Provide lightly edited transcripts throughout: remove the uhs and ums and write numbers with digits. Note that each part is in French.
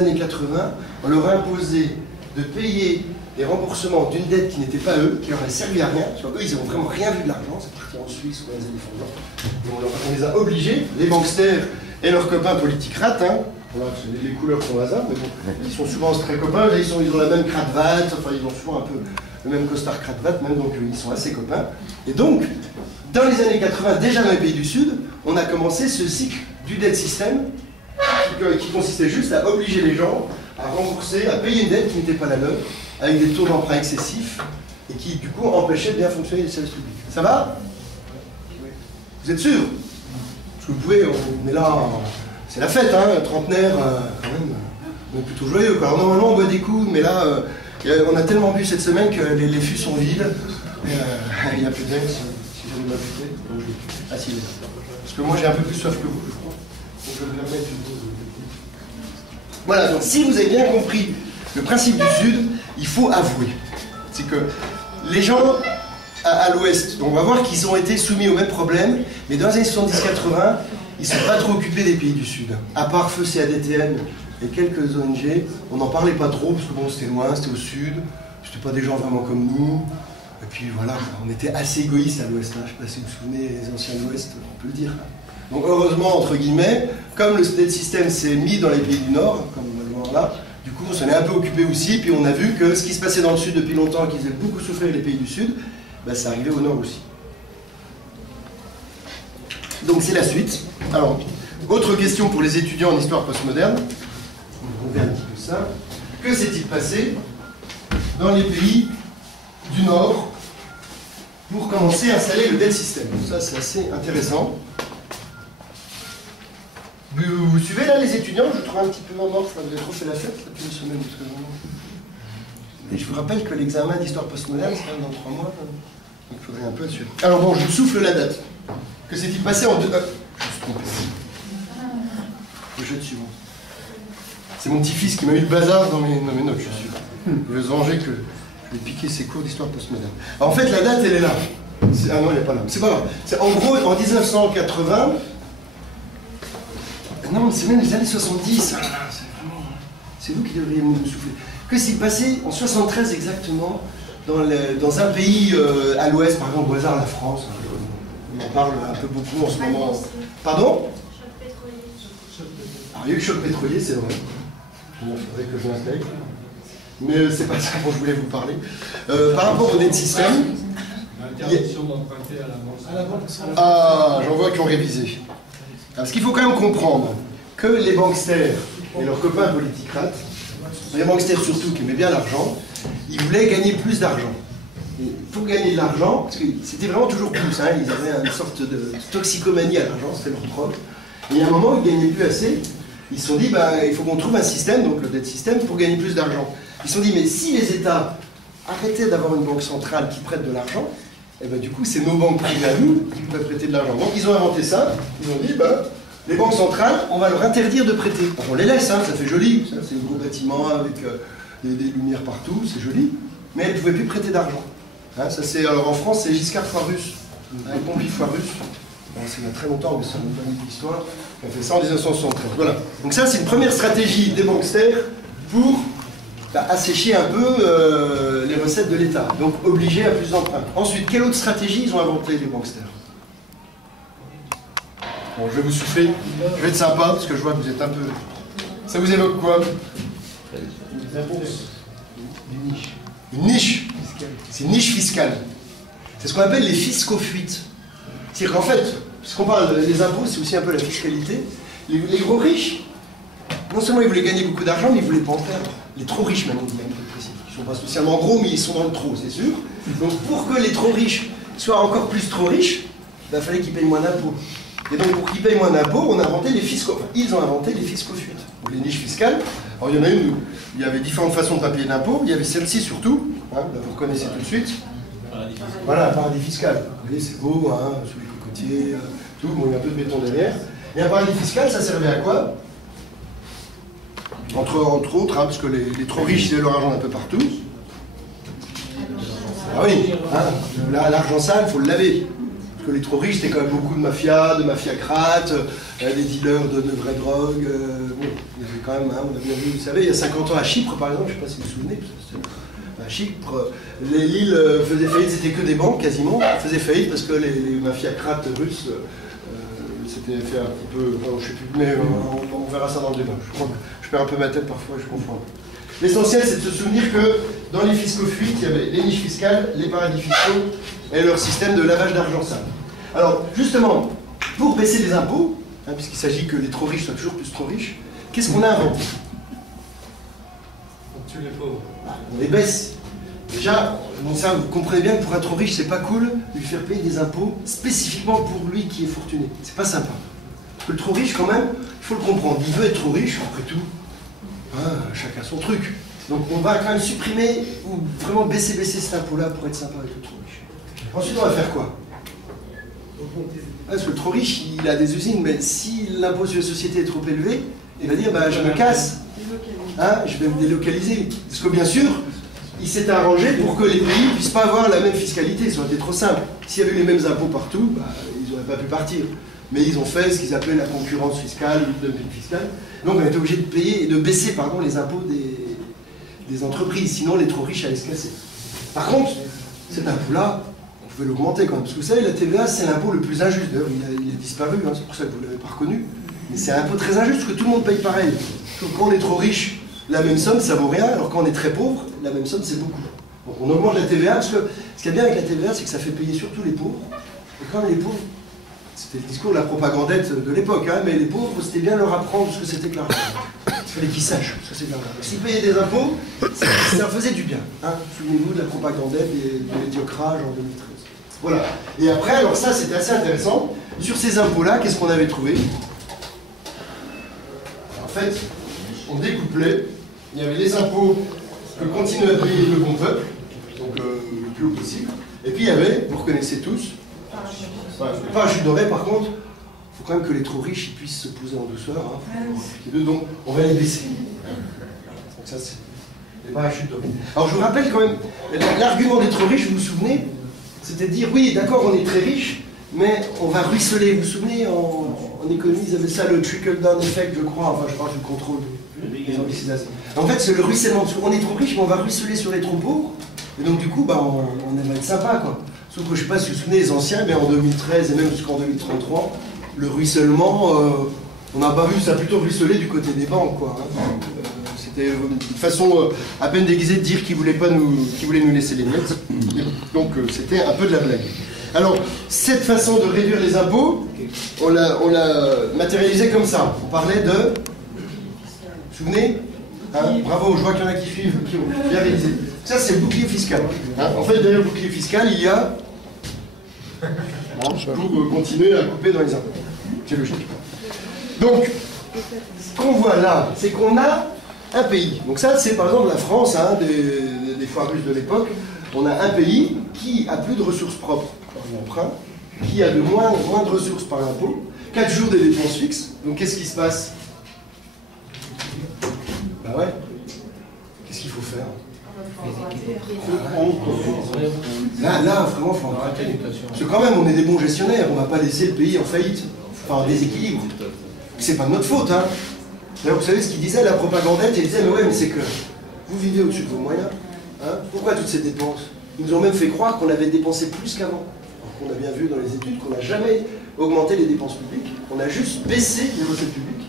années 80, on leur a imposé de payer les remboursements d'une dette qui n'était pas eux, qui leur a servi à rien. Tu vois, eux, ils n'ont vraiment rien vu de l'argent, c'est parti en Suisse ou dans les éléphants blancs. On les a obligés, les banksters et leurs copains politicrates, hein. Voilà, les couleurs sont au hasard, mais bon, ils sont souvent très copains, là, ils ont la même cravate, enfin ils ont souvent un peu le même costard cravate, même, donc ils sont assez copains. Et donc, dans les années 80, déjà dans les pays du Sud, on a commencé ce cycle du debt system, qui consistait juste à obliger les gens à rembourser, à payer une dette qui n'était pas la leur, avec des taux d'emprunt excessifs, et qui du coup empêchait de bien fonctionner les services publics. Ça va? Vous êtes sûr? Parce que vous pouvez, on est là, c'est la fête, hein, trentenaire, quand même, on est plutôt joyeux, quoi. Alors normalement on boit des coups, mais là, on a tellement bu cette semaine que les fûts sont vides, il n'y a plus d'air, si j'avais ma bouteille, ah si, il est là. Parce que moi j'ai un peu plus soif que vous, je crois. Donc je vais me remettre une pause. Voilà, donc si vous avez bien compris le principe du Sud, il faut avouer. C'est que les gens à l'Ouest, on va voir qu'ils ont été soumis au même problème, mais dans les années 70-80, ils ne sont pas trop occupés des pays du Sud. À part Feu CADTN et quelques ONG, on n'en parlait pas trop, parce que bon, c'était loin, c'était au Sud, c'était pas des gens vraiment comme nous. Et puis voilà, on était assez égoïstes à l'Ouest, hein. Je ne sais pas si vous vous souvenez, les anciens de l'Ouest, on peut le dire. Donc heureusement, entre guillemets, comme le debt system s'est mis dans les pays du Nord, comme on va le voir là, du coup on s'en est un peu occupé aussi, puis on a vu que ce qui se passait dans le Sud depuis longtemps, qui faisait beaucoup souffrir les pays du Sud, bah, ça arrivait au Nord aussi. Donc c'est la suite. Alors, autre question pour les étudiants en histoire postmoderne, on verra un petit peu ça. Que s'est-il passé dans les pays du Nord pour commencer à installer le debt system? Ça c'est assez intéressant. Vous suivez là les étudiants? Je trouve un petit peu en orphe, vous avez trop fait la fête depuis une semaine. Parce que... Et je vous rappelle que l'examen d'histoire postmoderne, c'est quand même dans 3 mois. Donc il faudrait un peu être sûr. Alors bon, je vous souffle la date. Que s'est-il passé en deux... je me suis trompé. Le jeu de suivant. C'est mon petit-fils qui m'a eu le bazar dans mes notes, je suis sûr. Il veut se venger que je vais piquer ses cours d'histoire postmoderne. Alors, en fait, la date, elle est là. Ah non, elle n'est pas là. C'est pas grave. En gros, en 1980... Non, c'est même les années 70. Ah, c'est vous qui devriez me souffler. Que s'est passé en 73 exactement dans un pays à l'ouest, par exemple au hasard la France? On en parle un peu beaucoup en ce moment. Pardon? Alors, il y a eu le choc pétrolier, c'est vrai. Il faudrait que je l'intègre. Mais c'est pas ça dont je voulais vous parler. Par rapport au debt system... L'interdiction d'emprunter à la banque. Ah, j'en vois qui ont révisé. Parce qu'il faut quand même comprendre que les banksters et leurs copains politicrates, les banksters surtout qui aimaient bien l'argent, ils voulaient gagner plus d'argent. Et pour gagner de l'argent, parce que c'était vraiment toujours plus, hein, ils avaient une sorte de toxicomanie à l'argent, c'était leur propre. Et à un moment, ils ne gagnaient plus assez, ils se sont dit, bah, il faut qu'on trouve un système, donc le debt system, pour gagner plus d'argent. Ils se sont dit, mais si les États arrêtaient d'avoir une banque centrale qui prête de l'argent, et ben, du coup, c'est nos banques privées à nous qui peuvent prêter de l'argent. Donc ils ont inventé ça, ils ont dit, bah, les banques centrales, on va leur interdire de prêter. Alors, on les laisse, hein, ça fait joli, c'est un gros bâtiment avec des lumières partout, c'est joli, mais elles ne pouvaient plus prêter d'argent. Hein, ça c'est, alors en France, c'est Giscard Foirus, un pompier Foirus. C'est il y a très longtemps, mais c'est une bonne histoire. On a fait ça en 1973. Voilà. Donc ça, c'est une première stratégie des banksters pour assécher un peu les recettes de l'État, donc obliger à plus d'emprunts. Ensuite, quelle autre stratégie ils ont inventé, les banksters? Bon, je vais vous souffler, je vais être sympa, parce que je vois que vous êtes un peu... Ça vous évoque quoi? Une niche. Une niche? C'est une niche fiscale. C'est ce qu'on appelle les fisco-fuites. C'est-à-dire qu'en fait, puisqu'on parle des impôts, c'est aussi un peu la fiscalité, les gros riches, non seulement ils voulaient gagner beaucoup d'argent, mais ils voulaient pas en perdre. Les trop riches, maintenant, il y a une précis. Ils ne sont pas spécialement gros, mais ils sont dans le trop, c'est sûr. Donc pour que les trop riches soient encore plus trop riches, il fallait qu'ils payent moins d'impôts. Et donc pour qu'ils payent moins d'impôts, on a inventé les fiscaux. Enfin, ils ont inventé les fisco-fuites. Donc les niches fiscales. Alors il y en a une où il y avait différentes façons de ne pas payer d'impôts. Il y avait celle-ci surtout. Hein, là, vous reconnaissez tout de suite. Voilà, un paradis fiscal. Vous voyez, c'est beau, hein, sous les cocotiers, tout. Bon, il y a un peu de béton derrière. Et un paradis fiscal, ça servait à quoi? Entre autres, hein, parce que les trop riches, ils avaient leur argent un peu partout. Ah oui, hein, l'argent sale, il faut le laver. Parce que les trop riches, c'était quand même beaucoup de mafiacrates, des dealers de vraies drogues. Bon, il y avait quand même, hein, on a bien vu, vous savez, il y a 50 ans à Chypre, par exemple, je ne sais pas si vous vous souvenez, à Chypre, l'île faisait faillite, c'était que des banques quasiment, faisaient faillite parce que les mafiacrates russes s'étaient fait un petit peu, enfin, je ne sais plus, mais on verra ça dans le débat. Je crois que je perds un peu ma tête parfois, je comprends. L'essentiel, c'est de se souvenir que dans les fiscaux fuites, il y avait les niches fiscales, les paradis fiscaux et leur système de lavage d'argent sale. Alors, justement, pour baisser les impôts, hein, puisqu'il s'agit que les trop riches soient toujours plus trop riches, qu'est-ce qu'on a inventé? On tue les pauvres. On les baisse. Déjà, bon, ça, vous comprenez bien que pour un trop riche, c'est pas cool de lui faire payer des impôts spécifiquement pour lui qui est fortuné. C'est pas sympa. Parce que le trop riche, quand même, il faut le comprendre. Il veut être trop riche, après tout. Chacun son truc. Donc on va quand même supprimer ou vraiment baisser cet impôt-là pour être sympa avec le trop riche. Ensuite, on va faire quoi? Parce que le trop riche, il a des usines, mais si l'impôt sur les sociétés est trop élevé, il va dire bah, je me casse, hein, je vais me délocaliser. Parce que bien sûr, il s'est arrangé pour que les pays ne puissent pas avoir la même fiscalité, ça aurait été trop simple. S'il y avait eu les mêmes impôts partout, bah, ils n'auraient pas pu partir. Mais ils ont fait ce qu'ils appelaient la concurrence fiscale, le dumping fiscal. Donc on a été obligé de payer et de baisser pardon, les impôts des entreprises, sinon les trop riches allaient se casser. Par contre, cet impôt-là, on pouvait l'augmenter quand même. Parce que vous savez, la TVA, c'est l'impôt le plus injuste. D'ailleurs, il a disparu, hein, c'est pour ça que vous ne l'avez pas reconnu. Mais c'est un impôt très injuste, parce que tout le monde paye pareil. Donc, quand on est trop riche, la même somme, ça vaut rien, alors quand on est très pauvre, la même somme, c'est beaucoup. Donc on augmente la TVA, parce que ce qui est bien avec la TVA, c'est que ça fait payer surtout les pauvres. Et quand les pauvres, c'était le discours de la propagandette de l'époque, hein, mais les pauvres, c'était bien leur apprendre ce que c'était que l'argent. Il fallait qu'ils sachent ce que c'est que l'argent. S'ils payaient des impôts, ça leur faisait du bien. Hein. Souvenez-vous de la propagandette et de médiocrage en 2013. Voilà. Et après, alors ça, c'était assez intéressant. Sur ces impôts-là, qu'est-ce qu'on avait trouvé? En fait, on découplait. Il y avait les impôts que continuait à payer le bon peuple, donc le plus haut possible. Et puis il y avait, vous reconnaissez tous, le parachute doré par contre, il faut quand même que les trop riches ils puissent se poser en douceur. Hein, donc on va les baisser. Donc ça c'est les parachutes dorés. Alors je vous rappelle quand même, l'argument des trop riches, vous vous souvenez, c'était de dire oui d'accord on est très riche, mais on va ruisseler. Vous vous souvenez, en économie ils avaient ça le trickle-down effect je crois, enfin je parle du contrôle des ambitisations. En fait c'est le ruissellement, on est trop riche mais on va ruisseler sur les trop pauvres, et donc du coup bah, on aimerait être sympa quoi. Sauf que je ne sais pas si vous vous souvenez les anciens, mais en 2013 et même jusqu'en 2033, le ruissellement, on n'a pas vu ça plutôt ruisseler du côté des banques quoi. Hein. C'était une façon à peine déguisée de dire qu'ils voulaient nous laisser les miettes. Donc c'était un peu de la blague. Alors, cette façon de réduire les impôts, on l'a matérialisé comme ça. On parlait de... Vous vous souvenez hein, bravo, je vois qu'il y en a qui suivent, qui ont bien réalisé. Ça, c'est le bouclier fiscal. Hein, en fait, derrière le bouclier fiscal, il y a... pour continuer à couper dans les impôts. C'est logique. Donc, ce qu'on voit là, c'est qu'on a un pays. Donc ça, c'est par exemple la France, hein, des foires russes de l'époque. On a un pays qui a plus de ressources propres par l'emprunt, qui a de moins de ressources par l'impôt, 4 jours des dépenses fixes. Donc qu'est-ce qui se passe? Bah ouais. Qu'est-ce qu'il faut faire? Là, vraiment, il faut emprunter. Parce que quand même, on est des bons gestionnaires, on ne va pas laisser le pays en faillite, enfin en déséquilibre. C'est pas de notre faute, hein. D'ailleurs, vous savez ce qu'il disait, la propagandette, il disait, mais ouais, mais c'est que vous vivez au-dessus de vos moyens. Hein, pourquoi toutes ces dépenses? Ils nous ont même fait croire qu'on avait dépensé plus qu'avant. On a bien vu dans les études qu'on n'a jamais augmenté les dépenses publiques, on a juste baissé les recettes publiques.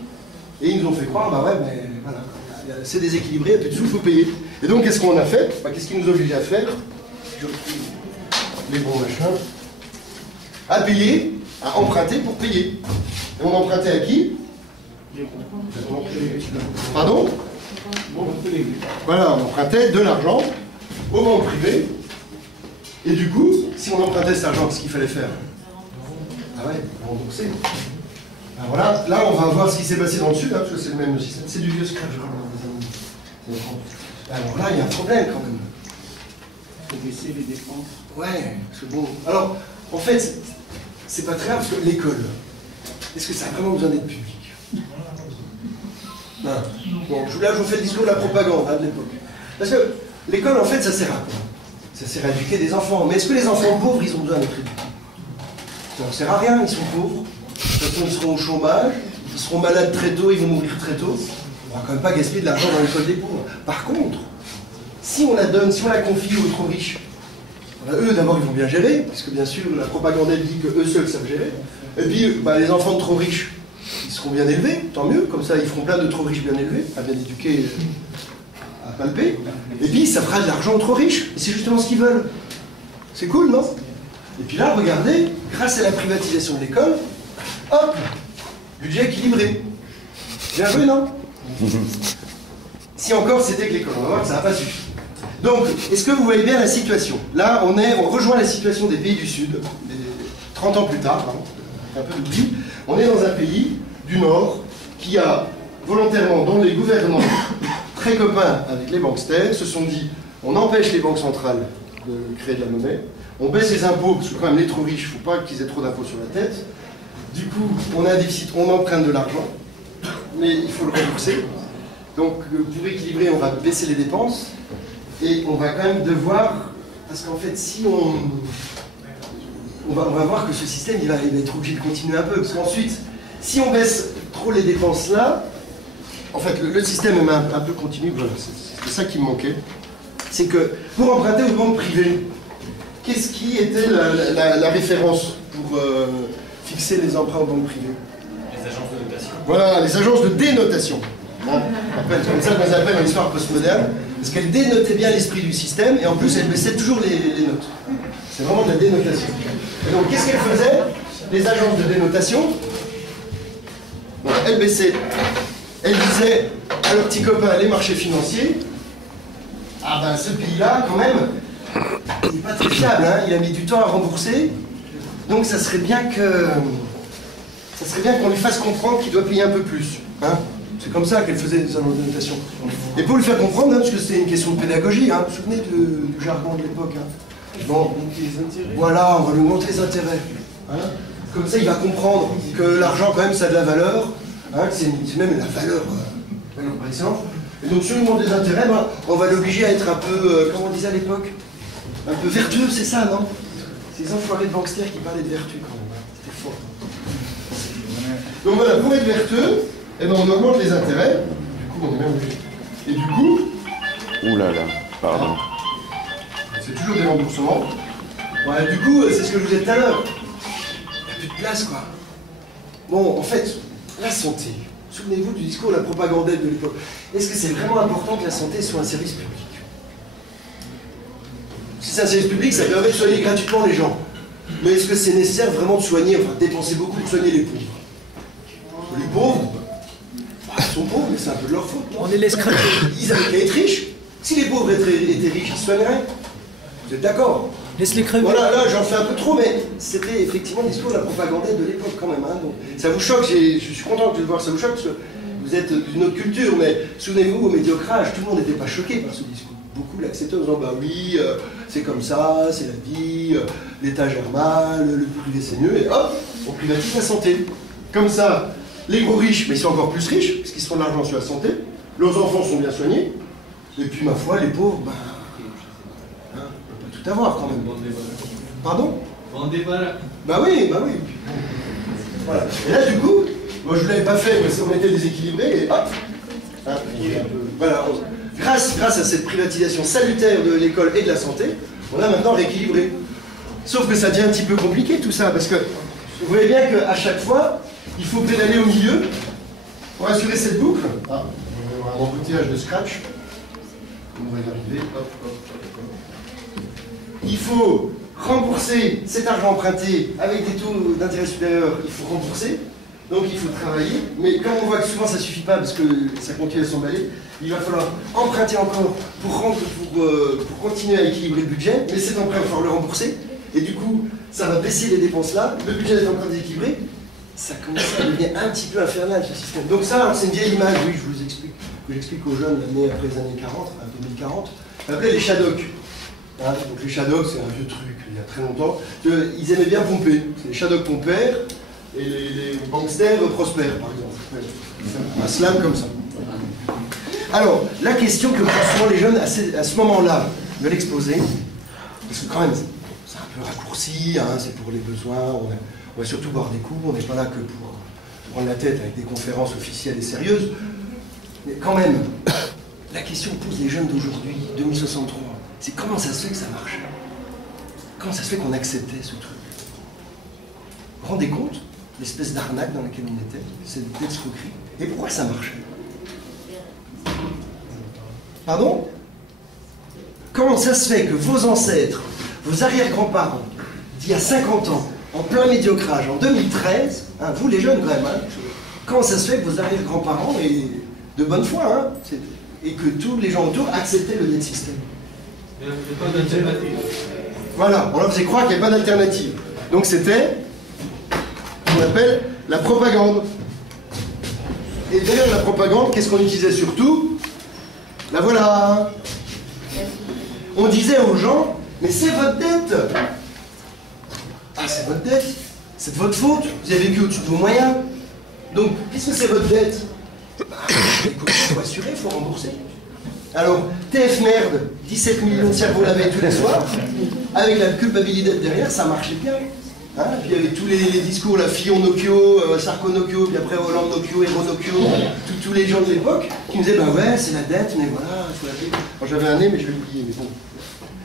Et ils nous ont fait croire, bah ouais, mais voilà, c'est déséquilibré, il n'y a plus de sous, il faut payer. Et donc, qu'est-ce qu'on a fait? Bah, qu'est-ce qui nous oblige à faire? Les bons machins. À payer, à emprunter pour payer. Et on empruntait à qui? Pardon? Voilà, on empruntait de l'argent aux banques privées. Et du coup, si on empruntait cet argent, qu'est-ce qu'il fallait faire? Ah ouais, rembourser. Alors voilà, là on va voir ce qui s'est passé dans le sud, hein, parce que c'est le même système. C'est du vieux scratch. Alors là, il y a un problème quand même. Il faut baisser les dépenses. Ouais, parce que bon. Alors, en fait, c'est pas très grave, parce que l'école, est-ce que ça a vraiment besoin d'être public? Non. Bon, là, je vous fais le discours de la propagande hein, de l'époque. Parce que l'école, en fait, ça sert à quoi? Ça sert à éduquer des enfants. Mais est-ce que les enfants pauvres, ils ont besoin d'être éduqués? Ça ne sert à rien, ils sont pauvres. De toute façon, ils seront au chômage, ils seront malades très tôt, ils vont mourir très tôt. On va quand même pas gaspiller de l'argent dans l'école des pauvres. Par contre, si on la donne, si on la confie aux trop riches, eux d'abord ils vont bien gérer, parce que bien sûr la propagande elle dit qu'eux seuls savent gérer. Et puis les enfants de trop riches, ils seront bien élevés, tant mieux, comme ça ils feront plein de trop riches bien élevés, à bien éduquer, à palper. Et puis ça fera de l'argent aux trop riches, et c'est justement ce qu'ils veulent. C'est cool, non? Et puis là, regardez, grâce à la privatisation de l'école, hop, budget équilibré. Bien joué, non? Si encore c'était que l'école, on va voir que ça n'a pas suffi. Donc, est-ce que vous voyez bien la situation? Là, on rejoint la situation des pays du Sud, 30 ans plus tard, hein, un peu d'oubli. On est dans un pays du Nord qui a volontairement, dont les gouvernants très copains avec les banksters, se sont dit on empêche les banques centrales de créer de la monnaie, on baisse les impôts, parce que quand même les trop riches, il ne faut pas qu'ils aient trop d'impôts sur la tête. Du coup, on a un déficit, on emprunte de l'argent, mais il faut le rembourser. Donc, pour équilibrer, on va baisser les dépenses. Et on va quand même devoir, parce qu'en fait, si on va voir que ce système, il va être obligé de continuer un peu, parce qu'ensuite, si on baisse trop les dépenses là, en fait, le système est un peu continu, voilà, c'est ça qui me manquait. C'est que, pour emprunter aux banques privées, qu'est-ce qui était la référence pour fixer les emprunts aux banques privées? Les agences de notation. Voilà, les agences de dénotation. Hein, comme ça qu'on appelle dans l'histoire postmoderne. Parce qu'elle dénotait bien l'esprit du système, et en plus elle baissait toujours les notes. C'est vraiment de la dénotation. Et donc qu'est-ce qu'elle faisait? Les agences de dénotation, bon, elles baissaient, elles disaient à leurs petits copains, les marchés financiers, ah ben ce pays-là, quand même, il n'est pas très fiable, hein, il a mis du temps à rembourser, donc ça serait bien qu'on lui fasse comprendre qu'il doit payer un peu plus. Hein. C'est comme ça qu'elle faisait des agences de notation. Et pour lui faire comprendre, hein, parce que c'est une question de pédagogie, hein, vous vous souvenez du jargon de l'époque, hein. Bon, voilà, on va lui montrer les intérêts. Hein. Comme ça, il va comprendre que l'argent, quand même, ça a de la valeur, hein, que c'est même la valeur par exemple. Et donc, si on lui montre des intérêts, ben, on va l'obliger à être un peu, comment on disait à l'époque, un peu vertueux, c'est ça, non? Ces enfoirés de banksters qui parlaient de vertu, quand même. C'était fort. Donc voilà, pour être vertueux, eh ben, on augmente les intérêts, du coup on est même obligé. Et du coup... Ouh là là, pardon. C'est toujours des remboursements. Voilà, du coup, c'est ce que je vous disais tout à l'heure. Il n'y a plus de place, quoi. Bon, en fait, la santé. Souvenez-vous du discours de la propagandette de l'époque. Est-ce que c'est vraiment important que la santé soit un service public? Si c'est un service public, ça permet de soigner gratuitement les gens. Mais est-ce que c'est nécessaire vraiment de soigner, enfin dépenser beaucoup pour soigner les pauvres? Les pauvres, ils sont pauvres, mais c'est un peu de leur faute. On les laisse craquer. Ils avaient qu'à être riches. Si les pauvres étaient riches, ils se soigneraient. Vous êtes d'accord? Laisse-les crever. Voilà, là j'en fais un peu trop, mais c'était effectivement le discours de la propagandette de l'époque quand même. Hein. Donc, ça vous choque, je suis content de le voir, ça vous choque, parce que vous êtes d'une autre culture, mais souvenez-vous, au médiocrage, tout le monde n'était pas choqué par ce discours. Beaucoup l'acceptaient en disant, bah oui, c'est comme ça, c'est la vie, l'État gère mal, le privé c'est mieux, et hop, on privatise la santé. Comme ça, les gros riches, mais ils sont encore plus riches, parce qu'ils se font de l'argent sur la santé, leurs enfants sont bien soignés, et puis ma foi, les pauvres, bah, hein, on peut pas tout avoir quand même. Pardon? Bah oui, bah oui. Voilà. Et là, du coup, moi je ne l'avais pas fait, mais on était déséquilibré, et hop, hein, voilà, grâce à cette privatisation salutaire de l'école et de la santé, on a maintenant rééquilibré. Sauf que ça devient un petit peu compliqué tout ça, parce que vous voyez bien qu'à chaque fois, il faut pédaler au milieu pour assurer cette boucle. Ah, on va avoir un embouteillage de scratch. On va y arriver. Hop, hop, hop, hop. Il faut rembourser cet argent emprunté avec des taux d'intérêt supérieurs. Il faut rembourser. Donc il faut travailler. Mais comme on voit que souvent ça ne suffit pas parce que ça continue à s'emballer, il va falloir emprunter encore pour continuer à équilibrer le budget. Mais cet emprunt, il va falloir le rembourser. Et du coup, ça va baisser les dépenses là. Le budget est encore déséquilibré. Ça commence à devenir un petit peu infernal ce système. Donc ça, c'est une vieille image, oui, je vous explique, que j'explique aux jeunes l'année après les années 40, 2040. Ça s'appelait les Shadocks. Hein, donc les Shadocks, c'est un vieux truc, il y a très longtemps. Ils aimaient bien pomper. Les Shadocks pompèrent et les banksters prospèrent, par exemple. Un slam comme ça. Alors, la question que posent souvent les jeunes à ce moment-là de l'exposé, parce que quand même, c'est un peu raccourci, hein, c'est pour les besoins, On va surtout boire des coups, on n'est pas là que pour prendre la tête avec des conférences officielles et sérieuses. Mais quand même, la question que posent les jeunes d'aujourd'hui, 2063, c'est comment ça se fait que ça marche? Comment ça se fait qu'on acceptait ce truc? Vous vous rendez compte l'espèce d'arnaque dans laquelle on était, cette escroquerie? Et pourquoi ça marchait? Pardon? Comment ça se fait que vos ancêtres, vos arrière-grands-parents, d'il y a 50 ans, en plein médiocrage, en 2013, hein, vous les jeunes quand même, hein, comment ça se fait que vos arrière-grands-parents, et de bonne foi, hein, et que tous les gens autour acceptaient le net system? Il n'y avait pas d'alternative. Voilà, on leur faisait croire qu'il n'y avait pas d'alternative. Donc c'était ce qu'on appelle la propagande. Et derrière la propagande, qu'est-ce qu'on utilisait surtout? La voilà. On disait aux gens, mais c'est votre dette. Ah, c'est votre dette. C'est de votre faute. Vous avez vécu au-dessus de vos moyens. Donc, puisque c'est votre dette, il faut assurer, il faut rembourser. Alors, TF merde, 17 millions de cerveaux lavés tous les soirs, avec la culpabilité derrière, ça marchait bien. Hein, puis il y avait tous les discours, la Fillon Nocchio, Sarko Nocchio, puis après Hollande Nocchio, Héro Nocchio, tous les gens de l'époque qui me disaient, ben ouais, c'est la dette, mais voilà, il faut la payer. Alors j'avais un nez, mais je l'ai oublié, mais bon.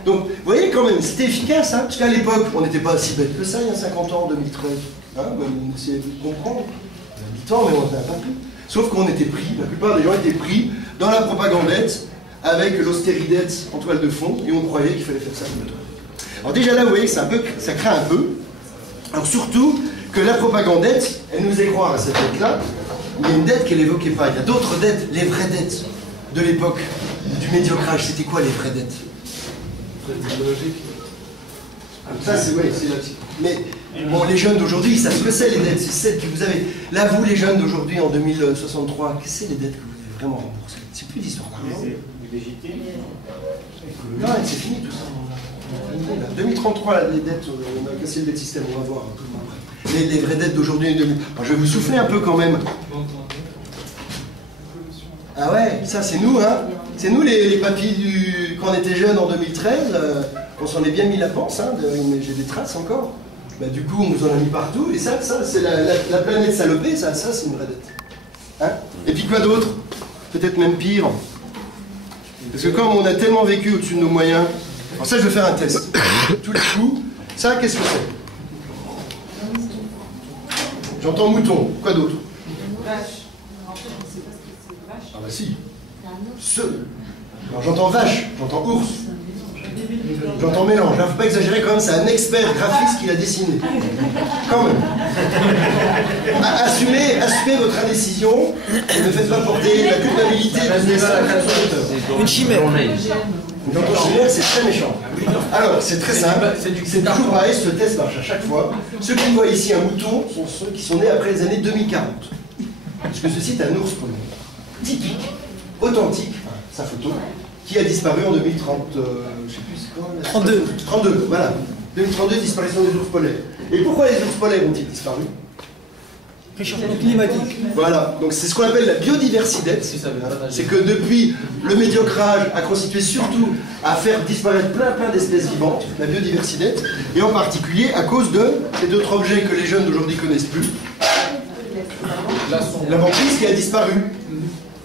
Donc, vous voyez quand même, c'était efficace, hein, parce qu'à l'époque, on n'était pas si bête que ça, il y a 50 ans, en 2013. Hein, on essayait de comprendre. On a 8 ans, mais on n'a pas pris. Sauf qu'on était pris, la plupart des gens étaient pris dans la propagandette, avec l'austéridette en toile de fond, et on croyait qu'il fallait faire ça comme toi. Alors déjà là, vous voyez, ça craint un peu. Alors surtout que la propagandette, elle nous faisait croire à cette dette-là, mais il y a une dette qu'elle n'évoquait pas. Il y a d'autres dettes, les vraies dettes de l'époque, du médiocrage. C'était quoi les vraies dettes? Ça, c'est ouais, c'est là-dessus. Mais bon, les jeunes d'aujourd'hui, ils savent ce que c'est les dettes. C'est celles que vous avez. Là, vous, les jeunes d'aujourd'hui, en 2063, qu'est-ce que c'est les dettes que vous avez vraiment remboursées? C'est plus l'histoire d'argent. Légitime. Non, c'est fini tout ça. 2033, les dettes, on a cassé le dette système, on va voir un peu après. Les vraies dettes d'aujourd'hui, je vais vous souffler un peu quand même. Ah ouais, ça c'est nous, hein. C'est nous les papis quand on était jeunes en 2013, on s'en est bien mis la panse, hein, mais j'ai des traces encore. Bah, du coup, on nous en a mis partout, et ça c'est la planète salopée, ça c'est une vraie dette. Hein? Et puis quoi d'autre? Peut-être même pire. Parce que comme on a tellement vécu au-dessus de nos moyens, alors ça je vais faire un test. Tous les coups, ça qu'est-ce que c'est? J'entends mouton, quoi d'autre? Vache. En fait, on ne sait pas ce que c'est vache. Ah bah si. Alors j'entends vache, j'entends ours, j'entends mélange. Il ne faut pas exagérer quand même, c'est un expert graphiste qui l'a dessiné. Quand même. Assumez votre indécision et ne faites pas porter la culpabilité de dessin à 4 auteurs. Une chimère. J'entends chimère, c'est très méchant. Alors, c'est très simple, c'est toujours pareil, ce test marche à chaque fois. Ceux qui voient ici un mouton sont ceux qui sont nés après les années 2040. Parce que ceci est un ours polaire. Typique, authentique, sa photo, qui a disparu en 2030, je ne sais plus c'est quand. 32, voilà. 2032, disparition des ours polaires. Et pourquoi les ours polaires ont-ils disparu? Réchauffement climatique. Voilà, donc c'est ce qu'on appelle la biodiversité. C'est que depuis, le médiocrage a constitué surtout à faire disparaître plein d'espèces vivantes, la biodiversité, et en particulier à cause de cet autre objet que les jeunes d'aujourd'hui connaissent plus, la banquise qui a disparu.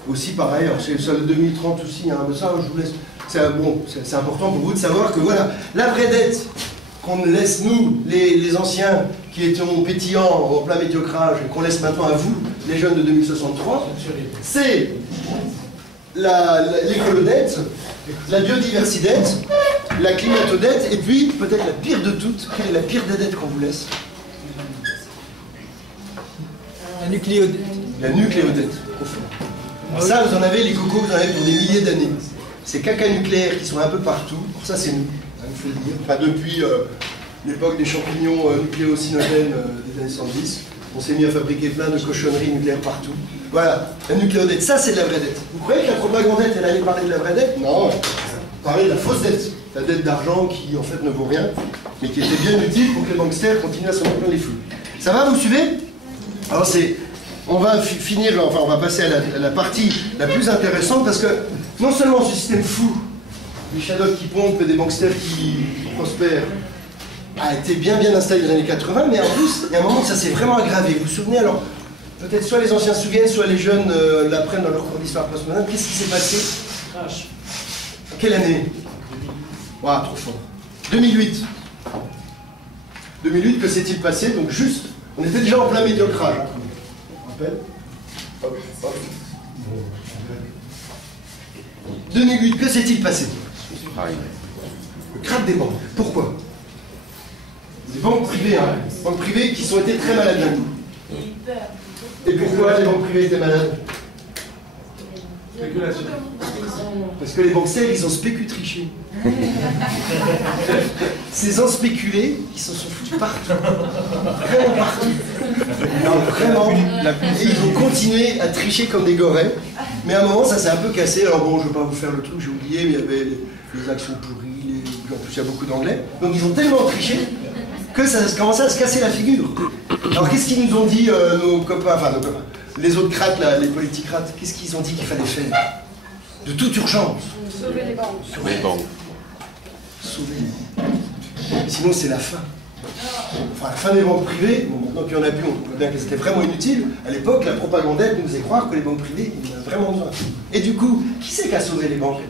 Aussi pareil, c'est ça le 2030 aussi, hein, mais ça je vous laisse. C'est important pour vous de savoir que voilà, la vraie dette qu'on laisse nous, les anciens qui étions pétillants en plein médiocrage, et qu'on laisse maintenant à vous, les jeunes de 2063, c'est l'écolodette, la biodiversité, la climatodette, et puis peut-être la pire de toutes, quelle est la pire des dettes qu'on vous laisse? La nucléodette. La nucléodette, au fond. Ça, vous en avez, les cocos, vous en avez pour des milliers d'années. Ces cacas nucléaires qui sont un peu partout, ça c'est nous, il faut le dire. Enfin, depuis l'époque des champignons nucléocinogènes des années 110, on s'est mis à fabriquer plein de cochonneries nucléaires partout. Voilà, la nucléodette, ça c'est de la vraie dette. Vous croyez que la propagandette, elle allait parler de la vraie dette? Non, elle parlait de la fausse dette. La dette d'argent qui en fait ne vaut rien, mais qui était bien utile pour que les banksters continuent à s'en mettre plein les feux. Ça va, vous suivez? Alors on va finir, enfin on va passer à la partie la plus intéressante parce que non seulement ce système fou, des shadows qui pompent et des banksters qui prospèrent, a été bien installé dans les années 80, mais en plus, il y a un moment où ça s'est vraiment aggravé. Vous vous souvenez, alors, peut-être soit les anciens se souviennent, soit les jeunes l'apprennent dans leur cours d'histoire postmoderne. Qu'est-ce qui s'est passé? En quelle année? Waouh, trop fort. 2008. 2008, que s'est-il passé? Donc juste, on était déjà en plein médiocrage. Hein. On rappelle. Hop, hop. 2008, que s'est-il passé? Le krach des banques. Pourquoi? Des banques privées, hein. Banques privées qui ont été très malades d'un coup. Et pourquoi les banques privées étaient malades? Spéculation. Parce que les banquiers, ils ont spécu-triché. Ces gens spéculés, ils se sont foutus partout. Vraiment partout. Non, vraiment. Et ils ont continué à tricher comme des gorées. Mais à un moment, ça s'est un peu cassé. Alors bon, je ne vais pas vous faire le truc, j'ai oublié, mais il y avait les actions pourries, en plus il y a beaucoup d'anglais. Donc ils ont tellement triché que ça commençait à se casser la figure. Alors qu'est-ce qu'ils nous ont dit, nos copains, les autres crates, là, les politicrates, qu'est-ce qu'ils ont dit qu'il fallait faire? De toute urgence. Sauver les banques. Les banques. Sauver. Sinon, c'est la fin. Enfin, la fin des banques privées, bon, maintenant qu'il y en a plus, on voit bien que c'était vraiment inutile. À l'époque, la propagandette nous faisait croire que les banques privées, il y en a vraiment besoin. Et du coup, qui c'est qui a sauvé les banques?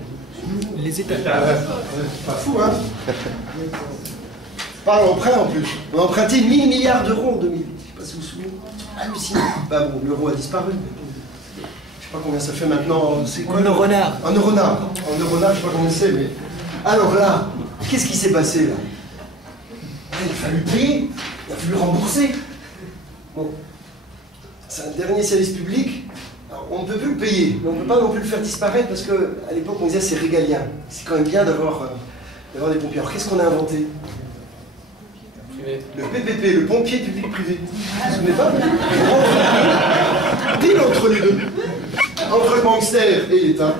Les États. Pas fou, hein? Par l'emprunt en plus. On a emprunté 1000 milliards d'euros en 2008. Je ne sais pas si vous vous souvenez. Hallucinant. Bah bon, l'euro a disparu. Je ne sais pas combien ça fait maintenant. C'est quoi? En euro-renard. En euro-renard. En euro-renard, je ne sais pas combien c'est, mais. Alors là, qu'est-ce qui s'est passé là? Il a fallu payer, il a fallu rembourser. Bon. C'est un dernier service public. Alors, on ne peut plus le payer, mais on ne peut pas non plus le faire disparaître parce qu'à l'époque on disait c'est régalien. C'est quand même bien d'avoir des pompiers. Alors qu'est-ce qu'on a inventé? Le PPP, le pompier public-privé. Vous vous souvenez pas? Pile entre les deux. Entre le bankster et l'État.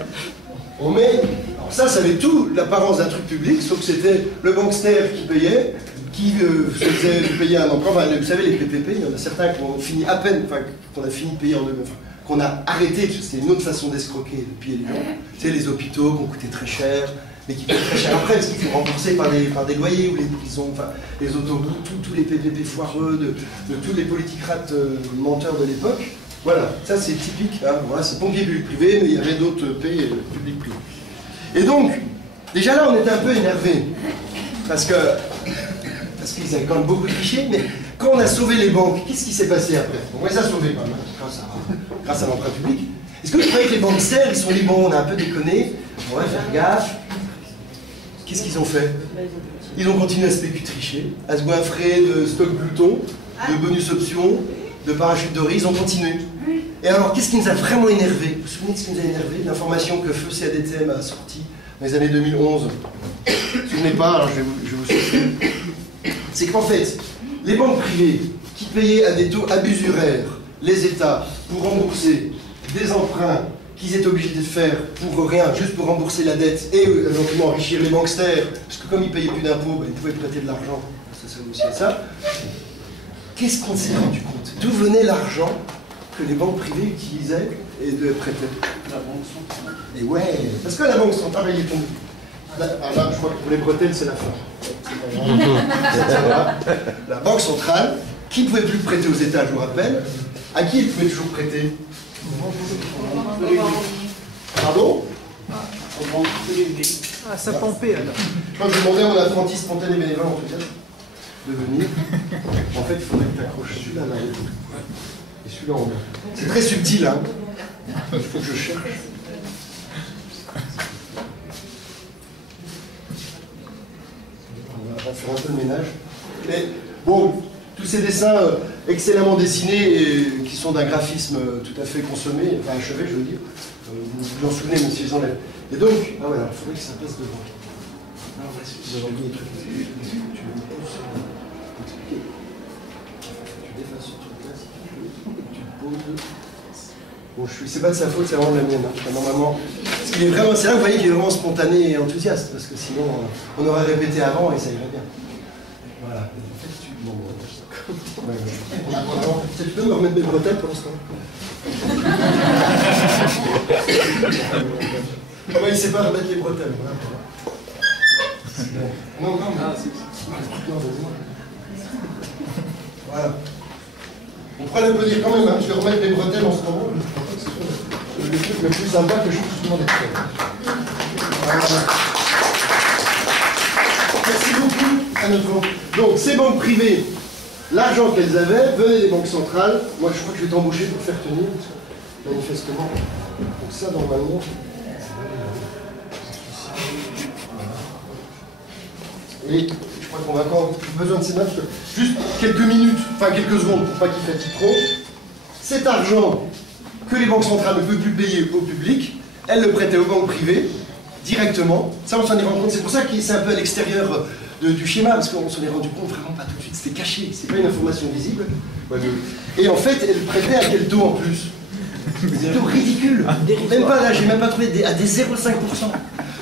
On met. Alors ça avait tout l'apparence d'un truc public, sauf que c'était le bankster qui payait, qui se faisait payer un emprunt. Enfin, vous savez, les PPP, il y en a certains qu'on finit à peine, enfin, qu'on a fini de payer en enfin, qu'on a arrêté, parce que c'était une autre façon d'escroquer, de piller les gens. Tu sais, les hôpitaux qui ont coûté très cher, mais qui coûtent très cher après, parce qu'ils sont remboursés par des loyers, ou les autoroutes, tous les PPP foireux, de tous les politicrates menteurs de l'époque. Voilà, ça c'est typique, hein. Voilà, c'est pompier public-privé, mais il y avait d'autres pays public-privé. Et donc, déjà là, on était un peu énervés, parce qu'ils avaient quand même beaucoup triché, mais quand on a sauvé les banques, qu'est-ce qui s'est passé après? On les a sauvés quand même, grâce à l'emprunt public. Est-ce que vous croyez que les banksters, ils sont dit, bon, on a un peu déconné, on va faire gaffe? Qu'est-ce qu'ils ont fait? Ils ont continué à tricher, à se goinfrer de stock Pluton, de bonus options, de parachutes dorés, ils ont continué. Et alors, qu'est-ce qui nous a vraiment énervé? Vous vous souvenez de ce qui nous a énervé? L'information que Feu CADTM a sortie dans les années 2011. Vous ne vous souvenez pas? Alors, je vais vous souvenir. C'est qu'en fait, les banques privées qui payaient à des taux abusuraires les États pour rembourser des emprunts qu'ils étaient obligés de faire pour rien, juste pour rembourser la dette et éventuellement enrichir les banksters, parce que comme ils ne payaient plus d'impôts, ben, ils pouvaient prêter de l'argent, ça servait aussi à ça. Qu'est-ce qu'on s'est rendu compte? D'où venait l'argent que les banques privées utilisaient et prêtaient? La banque centrale. Et ouais, parce que la banque centrale, elle est tombée. Là, je crois que pour les bretelles, c'est la fin. La banque centrale, qui ne pouvait plus prêter aux États, je vous rappelle, à qui elle pouvait toujours prêter? Pardon? Aux banques privées. Ah, ça pompait alors. Je crois que je demandais à mon apprenti spontané bénévole en tout cas de venir. En fait, il faudrait que tu accroches celui-là là. Et celui-là en bas. C'est très subtil, hein? Il faut que je cherche. On va faire un peu de ménage. Mais bon, tous ces dessins excellemment dessinés et qui sont d'un graphisme tout à fait consommé, enfin achevé, je veux dire. Vous vous en souvenez, même si les enlève. Et donc, ah ouais, alors il faudrait que ça passe devant. Alors, devant les trucs. Tu le pousses. Expliquer. Tu défaces ce truc-là si tu veux. Tu le poses. Bon, c'est pas de sa faute, c'est vraiment de la mienne. Hein. Normalement, parce qu'il est vraiment, c'est là que vous voyez qu'il est vraiment spontané et enthousiaste, parce que sinon, on aurait répété avant et ça irait bien. Voilà. En fait, tu. Bon, ouais. Tu peux me remettre mes bretelles pour l'instant? Comment il sait pas remettre les bretelles? Voilà. Non, non, mais... Voilà. On pourrait l'applaudir quand même, hein. Je vais remettre les bretelles en ce moment. Je crois pas que ce soit le truc le plus sympa que je puisse demander de faire. Voilà. Merci beaucoup à notre... Donc, ces banques privées, l'argent qu'elles avaient venait des banques centrales. Moi, je crois que je vais t'embaucher pour faire tenir, parce que, manifestement. Donc ça, normalement... Et je crois qu'on a encore besoin de ces notes. Juste quelques minutes, enfin quelques secondes pour pas qu'il fatigue trop. Cet argent que les banques centrales ne peuvent plus payer au public, elles le prêtaient aux banques privées directement. Ça, on s'en est rendu compte. C'est pour ça que c'est un peu à l'extérieur du schéma, parce qu'on s'en est rendu compte vraiment pas tout de suite. C'était caché, c'est pas une information visible. Et en fait, elles prêtaient à quel taux en plus? Des taux ridicules. Même pas là, j'ai même pas trouvé à des 0,5%.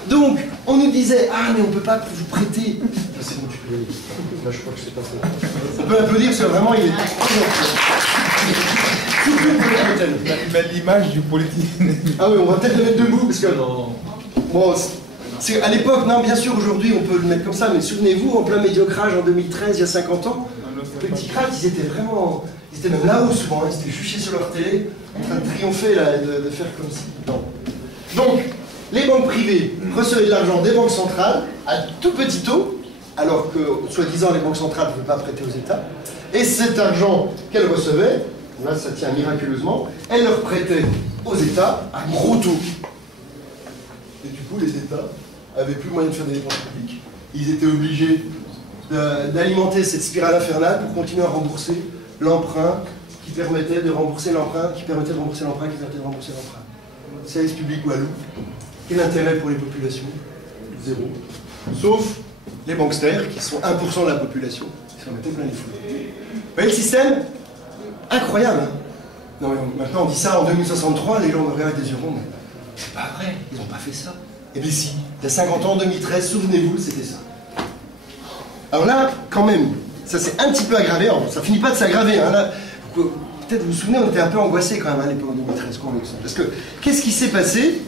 Donc, on nous disait, ah mais on peut pas vous prêter. C'est bon, tu peux y aller. Là, je crois que c'est pas ça. On peut applaudir, parce que vraiment, il est La belle image du politique. Ah oui, on va peut-être le mettre debout, parce que... Bon, c'est à l'époque, non, bien sûr, aujourd'hui, on peut le mettre comme ça, mais souvenez-vous, en plein médiocrage, en 2013, il y a 50 ans, les petits crânes, ils étaient vraiment... Ils étaient même là-haut, souvent, hein, ils étaient juchés sur leur télé, en train de triompher, là, de faire comme ça. Non. Donc, les banques privées recevaient de l'argent des banques centrales à tout petit taux, alors que, soi-disant, les banques centrales ne veulent pas prêter aux États. Et cet argent qu'elles recevaient, là ça tient miraculeusement, elles leur prêtaient aux États à gros taux. Et du coup, les États n'avaient plus moyen de faire des dépenses publiques. Ils étaient obligés d'alimenter cette spirale infernale pour continuer à rembourser l'emprunt qui permettait de rembourser l'emprunt, qui permettait de rembourser l'emprunt, qui permettait de rembourser l'emprunt. Service public walou. Quel intérêt pour les populations? Zéro. Sauf les banksters, qui sont 1% de la population, qui s'en mettaient plein les fous. Vous voyez le système? Incroyable, hein? Non, mais maintenant on dit ça en 2063, les gens me regardent avec des yeux ronds, mais c'est pas vrai, ils n'ont pas fait ça. Eh bien si, il y a 50 ans, en 2013, souvenez-vous, c'était ça. Alors là, quand même, ça s'est un petit peu aggravé, alors, ça finit pas de s'aggraver, hein, là. Peut-être vous vous souvenez, on était un peu angoissés quand même à l'époque 2013, quand même, parce que, qu'est-ce qui s'est passé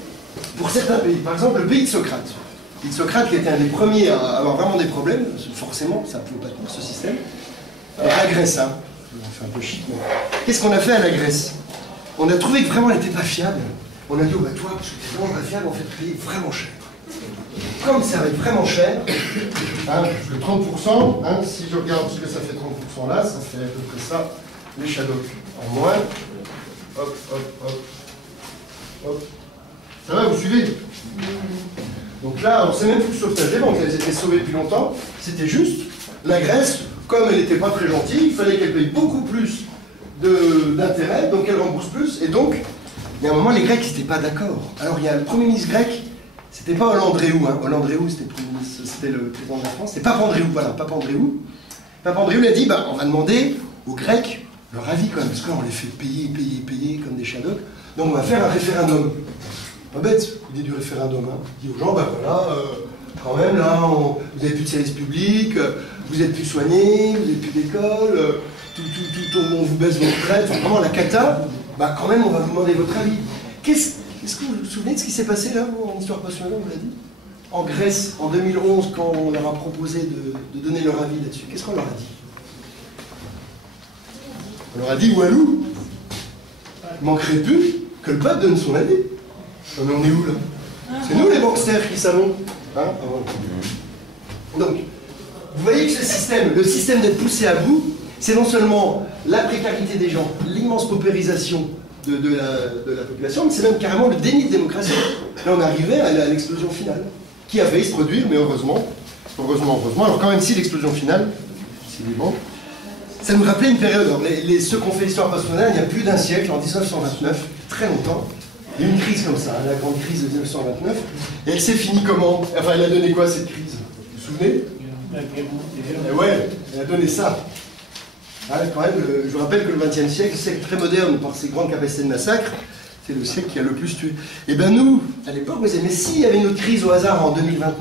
pour certains pays? Par exemple, le pays de Socrate. Le pays de Socrate qui était un des premiers à avoir vraiment des problèmes, forcément, ça ne pouvait pas tenir ce système. La Grèce, hein. On fait un peu chic, mais... Qu'est-ce qu'on a fait à la Grèce? On a trouvé que vraiment elle n'était pas fiable. On a dit, oh bah toi, parce que tu es vraiment pas fiable, on fait payer vraiment cher. Comme ça va être vraiment cher, hein, le 30%, hein, si je regarde ce que ça fait 30% là, ça fait à peu près ça, les shadows en moins. Hop, hop, hop, hop. Ça va, vous suivez? Donc là, on ne sait même plus le sauvetage des banques, elles étaient sauvées depuis longtemps. C'était juste, la Grèce, comme elle n'était pas très gentille, il fallait qu'elle paye beaucoup plus d'intérêt, donc elle rembourse plus, et donc, il y a un moment, les Grecs n'étaient pas d'accord. Alors il y a le Premier ministre grec, c'était pas Hollandréou, hein. Hollandréou, c'était le président de la France, c'était Papandréou, voilà, Papandréou. Papandréou a dit, bah, on va demander aux Grecs leur avis quand même, parce que là, on les fait payer comme des shadows, donc on va faire un référendum. Pas bête, l'idée du référendum, hein. Il dit aux gens, bah voilà, quand même, là, vous n'avez plus de service public, vous n'êtes plus soignés, vous n'avez plus d'école, on vous baisse vos retraites, enfin, vraiment la cata, bah quand même, on va vous demander votre avis. Est-ce que vous vous souvenez de ce qui s'est passé là, en histoire passionnelle, on l'a dit? En Grèce, en 2011, quand on leur a proposé de donner leur avis là-dessus, qu'est-ce qu'on leur a dit? On leur a dit, Walou, il manquerait plus que le peuple donne son avis. Non, mais on est où là? C'est nous les banksters qui savons. Hein? Donc, vous voyez que ce système, le système d'être poussé à bout, c'est non seulement la précarité des gens, l'immense paupérisation de la population, mais c'est même carrément le déni de démocratie. Là, on arrivait à l'explosion finale, qui a failli se produire, mais heureusement. Alors, quand même, si l'explosion finale, c'est des banques, ça nous rappelait une période. Ceux qui ont fait l'histoire passionnelle, il y a plus d'un siècle, en 1929, très longtemps, il y a eu une crise comme ça, la grande crise de 1929, et elle s'est finie comment? Enfin, elle a donné quoi cette crise? Vous vous souvenez? Et ouais, elle a donné ça. Ah, quand même, je vous rappelle que le XXe siècle, siècle très moderne par ses grandes capacités de massacre, c'est le siècle qui a le plus tué. Et bien nous, à l'époque, mais s'il y avait une autre crise au hasard en 2029,